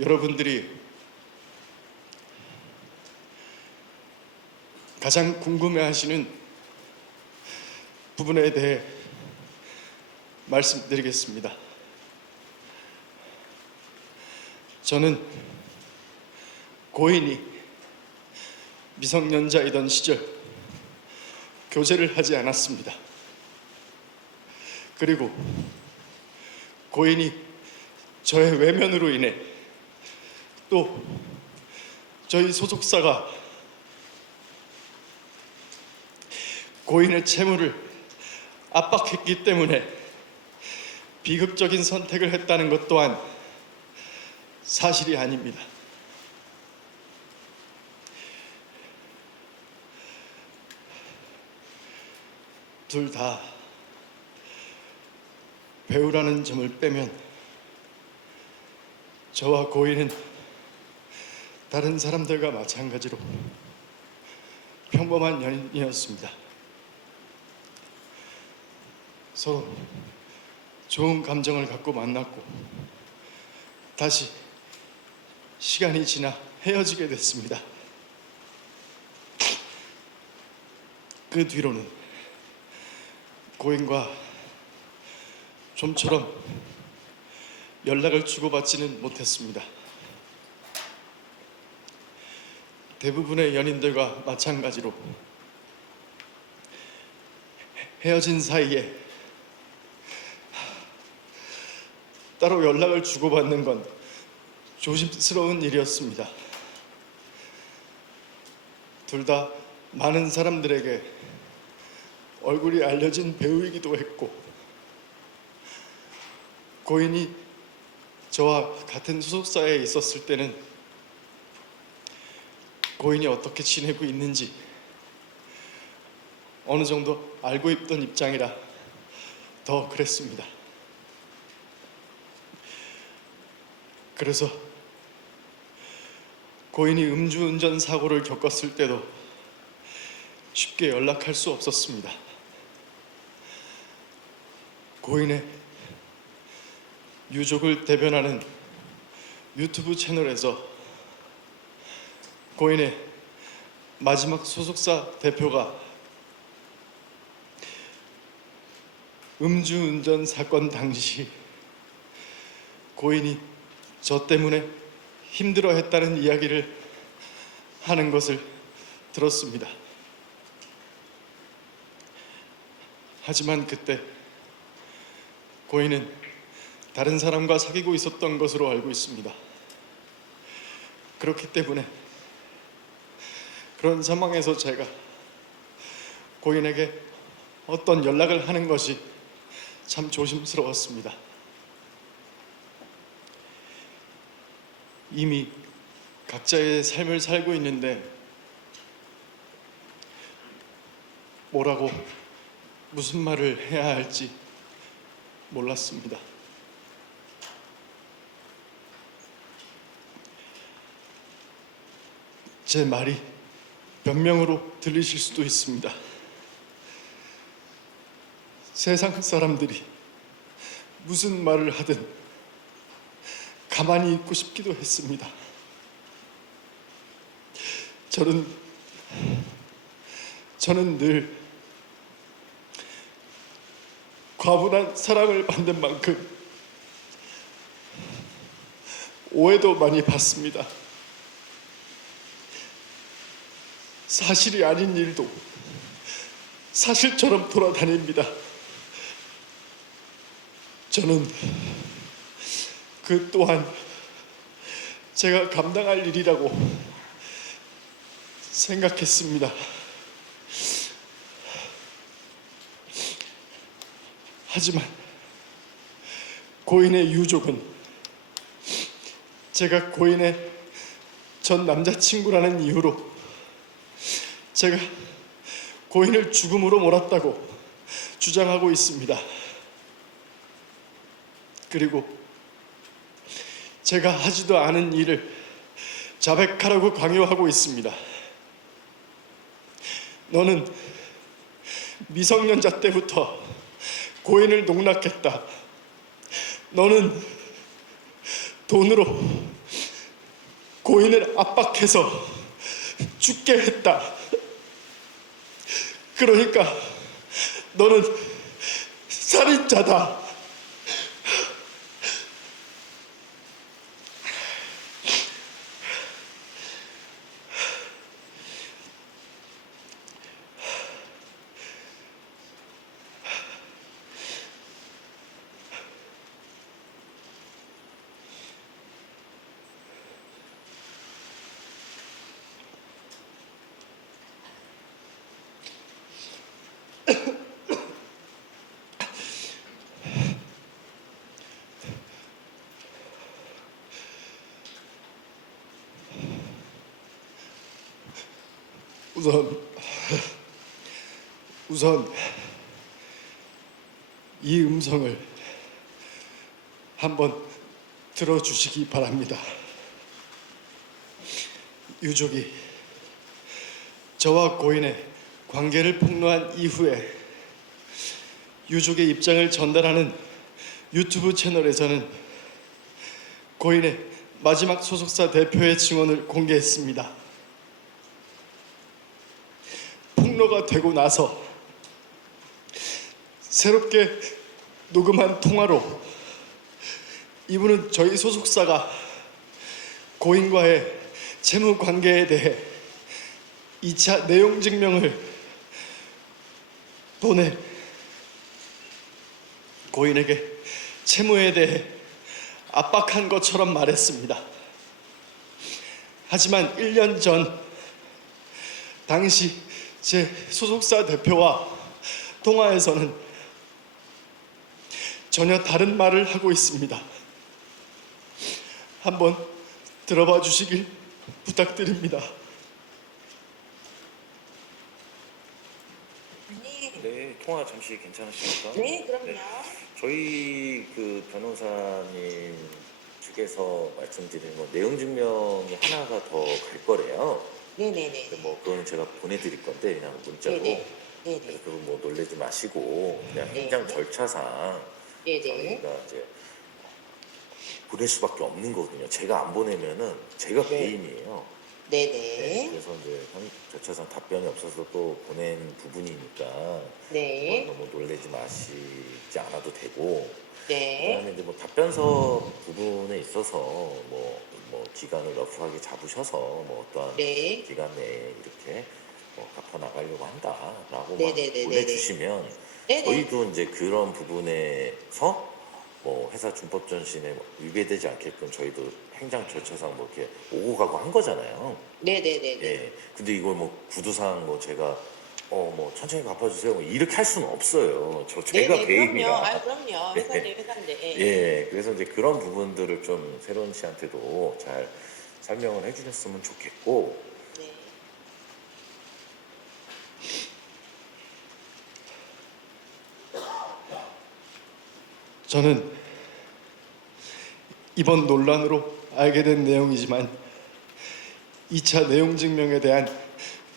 여러분들이 가장 궁금해 하시는 부분에 대해 말씀드리겠습니다. 저는 고인이 미성년자이던 시절 교제를 하지 않았습니다. 그리고 고인이 저의 외면으로 인해 또 저희 소속사가 고인의 채무를 압박했기 때문에 비극적인 선택을 했다는 것 또한 사실이 아닙니다. 둘 다 배우라는 점을 빼면 저와 고인은 다른 사람들과 마찬가지로 평범한 연인이었습니다. 서로 좋은 감정을 갖고 만났고 다시 시간이 지나 헤어지게 됐습니다. 그 뒤로는 고인과 좀처럼 연락을 주고받지는 못했습니다. 대부분의 연인들과 마찬가지로 헤어진 사이에 따로 연락을 주고받는 건 조심스러운 일이었습니다. 둘 다 많은 사람들에게 얼굴이 알려진 배우이기도 했고 고인이 저와 같은 소속사에 있었을 때는 고인이 어떻게 지내고 있는지 어느 정도 알고 있던 입장이라 더 그랬습니다. 그래서 고인이 음주운전 사고를 겪었을 때도 쉽게 연락할 수 없었습니다. 고인의 유족을 대변하는 유튜브 채널에서 고인의 마지막 소속사 대표가 음주운전 사건 당시 고인이 저 때문에 힘들어 했다는 이야기를 하는 것을 들었습니다. 하지만 그때 고인은 다른 사람과 사귀고 있었던 것으로 알고 있습니다. 그렇기 때문에 그런 상황에서 제가 고인에게 어떤 연락을 하는 것이 참 조심스러웠습니다. 이미 각자의 삶을 살고 있는데 뭐라고 무슨 말을 해야 할지 몰랐습니다. 제 말이 변명으로 들리실 수도 있습니다. 세상 사람들이 무슨 말을 하든 가만히 있고 싶기도 했습니다. 저는 저는 늘 과분한 사랑을 받는 만큼 오해도 많이 받습니다. 사실이 아닌 일도 사실처럼 돌아다닙니다. 저는 그 또한 제가 감당할 일이라고 생각했습니다. 하지만 고인의 유족은 제가 고인의 전 남자친구라는 이유로 제가 고인을 죽음으로 몰았다고 주장하고 있습니다. 그리고 제가 하지도 않은 일을 자백하라고 강요하고 있습니다. 너는 미성년자 때부터 고인을 농락했다. 너는 돈으로 고인을 압박해서 죽게 했다. 그러니까 너는 살인자다. 우선 우선 이 음성을 한번 들어주시기 바랍니다. 유족이 저와 고인의 관계를 폭로한 이후에 유족의 입장을 전달하는 유튜브 채널에서는 고인의 마지막 소속사 대표의 증언을 공개했습니다. 폭로가 되고 나서 새롭게 녹음한 통화로 이분은 저희 소속사가 고인과의 채무 관계에 대해 2차 내용 증명을 보내 고인에게 채무에 대해 압박한 것처럼 말했습니다. 하지만 1년 전 당시 제 소속사 대표와 통화에서는 전혀 다른 말을 하고 있습니다. 한번 들어봐 주시길 부탁드립니다. 네, 네, 통화 잠시 괜찮으십니까? 네, 그럼요. 저희 그 변호사님 측에서 말씀드린 뭐 내용 증명이 하나가 더 갈 거래요. 네네네. 근데 뭐 그거는 제가 보내드릴 건데 그냥 문자로. 네네. 네네. 그래서 그거 뭐 놀래지 마시고 그냥 네. 행정 절차상 네네. 저희가 이제 보낼 수밖에 없는 거거든요. 제가 안 보내면은 제가 네. 개인이에요. 네네. 그래서 이제 현- 절차상 답변이 없어서 또 보낸 부분이니까 네. 너무 놀래지 마시지 않아도 되고 네. 그다음에 이제 뭐 답변서 부분에 있어서 뭐, 뭐 기간을 러프하게 잡으셔서 뭐 어떠한 네. 기간 내에 이렇게 뭐 갚아 나가려고 한다라고 막 네네네네네. 보내주시면 네 네. 저희도 이제 그런 부분에서 뭐 회사 준법 전신에 뭐 위배되지 않게끔 저희도 행정 절차상 뭐 이렇게 오고 가고 한 거잖아요. 네네네 네. 예. 근데 이걸 뭐 구두상 뭐 제가 어 뭐 천천히 갚아주세요 뭐 이렇게 할 수는 없어요. 저 제가 네네. 그럼요. 개인이라. 아, 그럼요. 회사인데 회사인데. 예. 예, 그래서 이제 그런 부분들을 좀 새로운 씨한테도 잘 설명을 해주셨으면 좋겠고, 네. 저는 이번 논란으로 알게 된 내용이지만 2차 내용 증명에 대한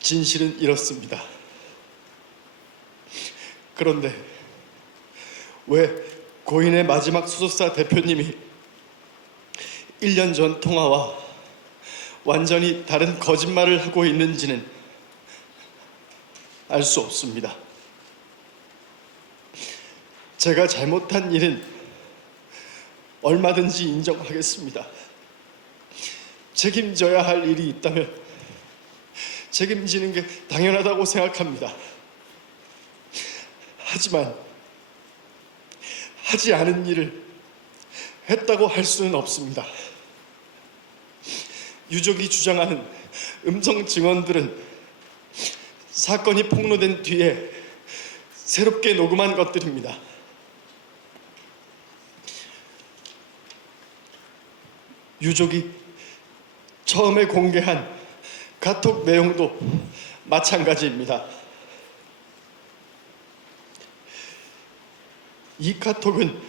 진실은 이렇습니다. 그런데 왜 고인의 마지막 소속사 대표님이 1년 전 통화와 완전히 다른 거짓말을 하고 있는지는 알 수 없습니다. 제가 잘못한 일은 얼마든지 인정하겠습니다. 책임져야 할 일이 있다면 책임지는 게 당연하다고 생각합니다. 하지만 하지 않은 일을 했다고 할 수는 없습니다. 유족이 주장하는 음성 증언들은 사건이 폭로된 뒤에 새롭게 녹음한 것들입니다. 유족이 처음에 공개한 카톡 내용도 마찬가지입니다. 이 카톡은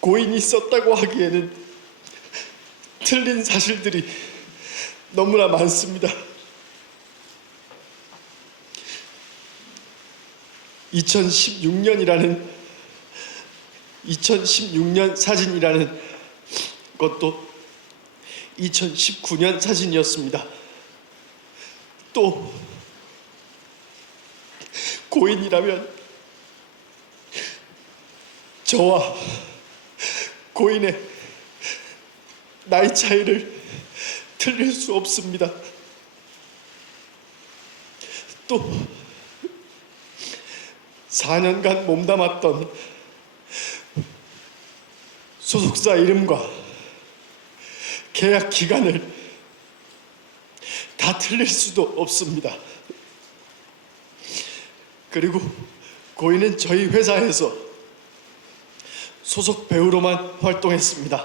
고인이 썼다고 하기에는 틀린 사실들이 너무나 많습니다. 2016년이라는 2016년 사진이라는 것도 2019년 사진이었습니다. 또 고인이라면 저와 고인의 나이 차이를 틀릴 수 없습니다. 또 4년간 몸담았던 소속사 이름과 계약 기간을 다 틀릴 수도 없습니다. 그리고 고인은 저희 회사에서 소속 배우로만 활동했습니다.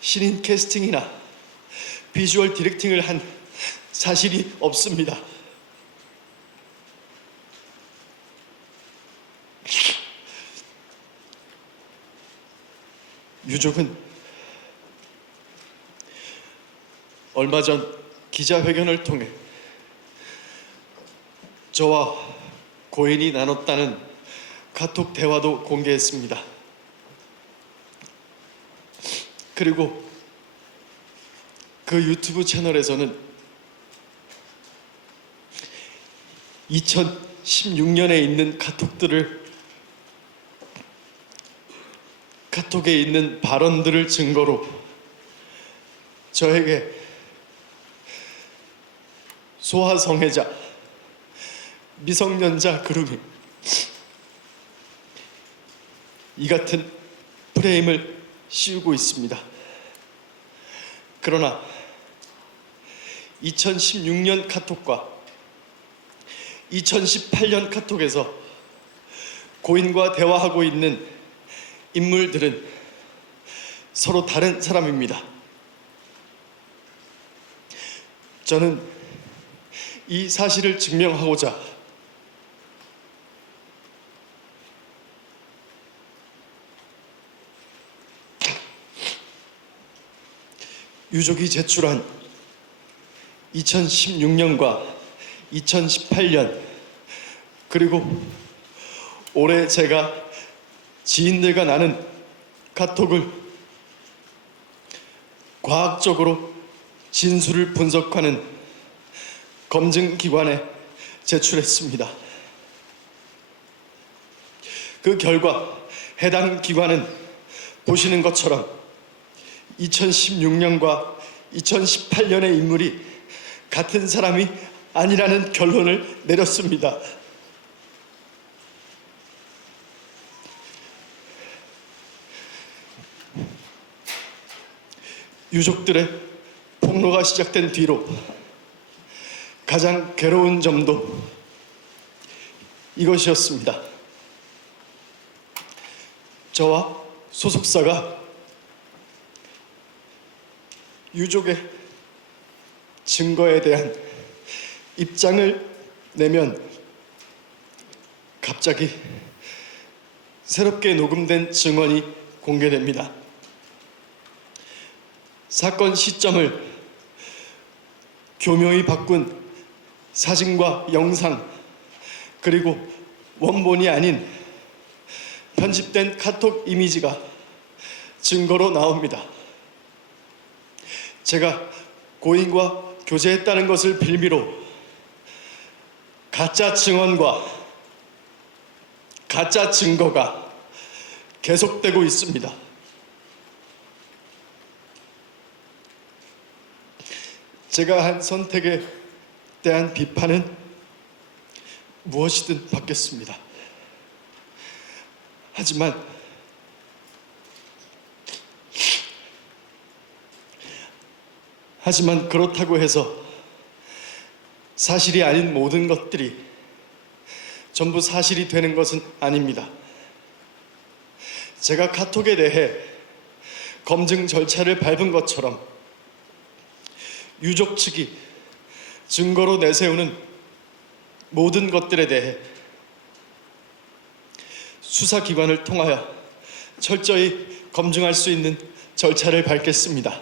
신인 캐스팅이나 비주얼 디렉팅을 한 사실이 없습니다. 유족은 얼마 전 기자회견을 통해 저와 고인이 나눴다는 카톡 대화도 공개했습니다. 그리고 그 유튜브 채널에서는 2016년에 있는 카톡들을 카톡에 있는 발언들을 증거로 저에게 소아성애자, 미성년자 그룹이 이 같은 프레임을 씌우고 있습니다. 그러나 2016년 카톡과 2018년 카톡에서 고인과 대화하고 있는 인물들은 서로 다른 사람입니다. 저는 이 사실을 증명하고자 유족이 제출한 2016년과 2018년 그리고 올해 제가 지인들과 나는 카톡을 과학적으로 진술을 분석하는 검증기관에 제출했습니다. 그 결과 해당 기관은 보시는 것처럼 2016년과 2018년의 인물이 같은 사람이 아니라는 결론을 내렸습니다. 유족들의 폭로가 시작된 뒤로 가장 괴로운 점도 이것이었습니다. 저와 소속사가 유족의 증거에 대한 입장을 내면 갑자기 새롭게 녹음된 증언이 공개됩니다. 사건 시점을 교묘히 바꾼 사진과 영상 그리고 원본이 아닌 편집된 카톡 이미지가 증거로 나옵니다. 제가 고인과 교제했다는 것을 빌미로 가짜 증언과 가짜 증거가 계속되고 있습니다. 제가 한 선택에 대한 비판은 무엇이든 받겠습니다. 하지만 하지만 그렇다고 해서 사실이 아닌 모든 것들이 전부 사실이 되는 것은 아닙니다. 제가 카톡에 대해 검증 절차를 밟은 것처럼 유족 측이 증거로 내세우는 모든 것들에 대해 수사기관을 통하여 철저히 검증할 수 있는 절차를 밟겠습니다.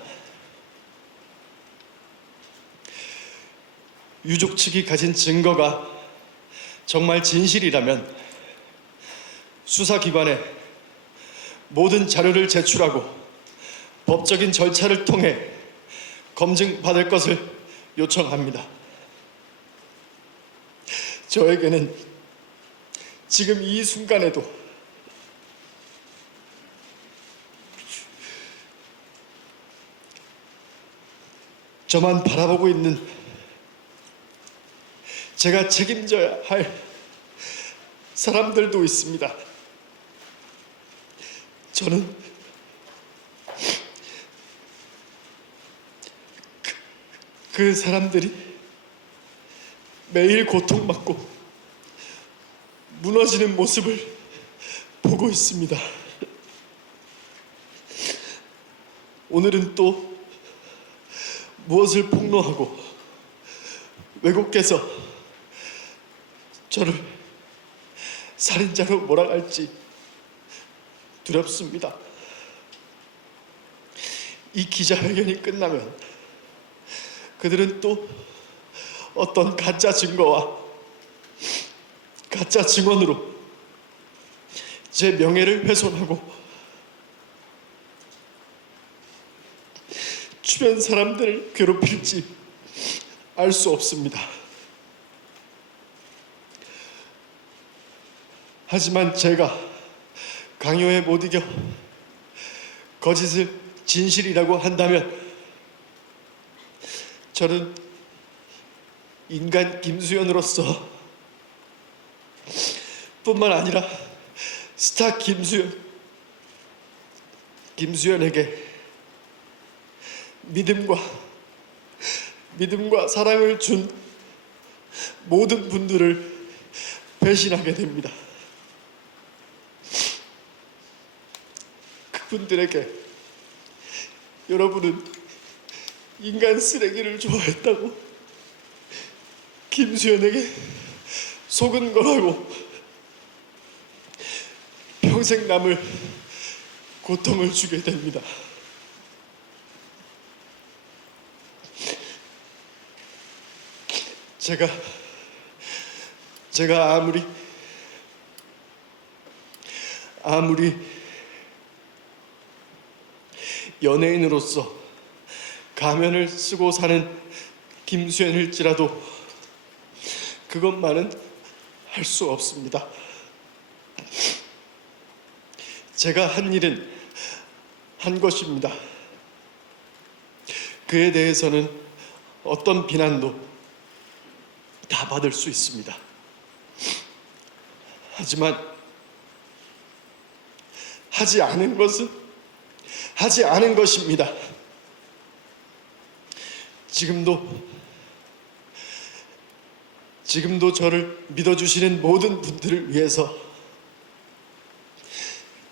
유족 측이 가진 증거가 정말 진실이라면 수사기관에 모든 자료를 제출하고 법적인 절차를 통해 검증받을 것을 요청합니다. 저에게는 지금 이 순간에도 저만 바라보고 있는 제가 책임져야 할 사람들도 있습니다. 저는 그, 그 사람들이 매일 고통받고 무너지는 모습을 보고 있습니다. 오늘은 또 무엇을 폭로하고 왜곡해서 저를 살인자로 몰아갈지 두렵습니다. 이 기자회견이 끝나면 그들은 또 어떤 가짜 증거와 가짜 증언으로 제 명예를 훼손하고 주변 사람들을 괴롭힐지 알 수 없습니다. 하지만 제가 강요에 못 이겨 거짓을 진실이라고 한다면 저는 인간 김수현으로서 뿐만 아니라 스타 김수현 김수현에게 믿음과 믿음과 사랑을 준 모든 분들을 배신하게 됩니다. 그분들에게 여러분은 인간 쓰레기를 좋아했다고 김수현에게 속은 거라고 평생 남을 고통을 주게 됩니다. 제가 제가 아무리 아무리 연예인으로서 가면을 쓰고 사는 김수현일지라도 그것만은 할 수 없습니다. 제가 한 일은 한 것입니다. 그에 대해서는 어떤 비난도 다 받을 수 있습니다. 하지만 하지 않은 것은 하지 않은 것입니다. 지금도 지금도 저를 믿어주시는 모든 분들을 위해서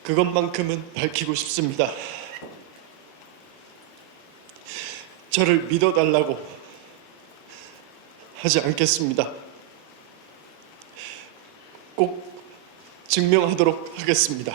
그것만큼은 밝히고 싶습니다. 저를 믿어달라고 하지 않겠습니다. 꼭 증명하도록 하겠습니다.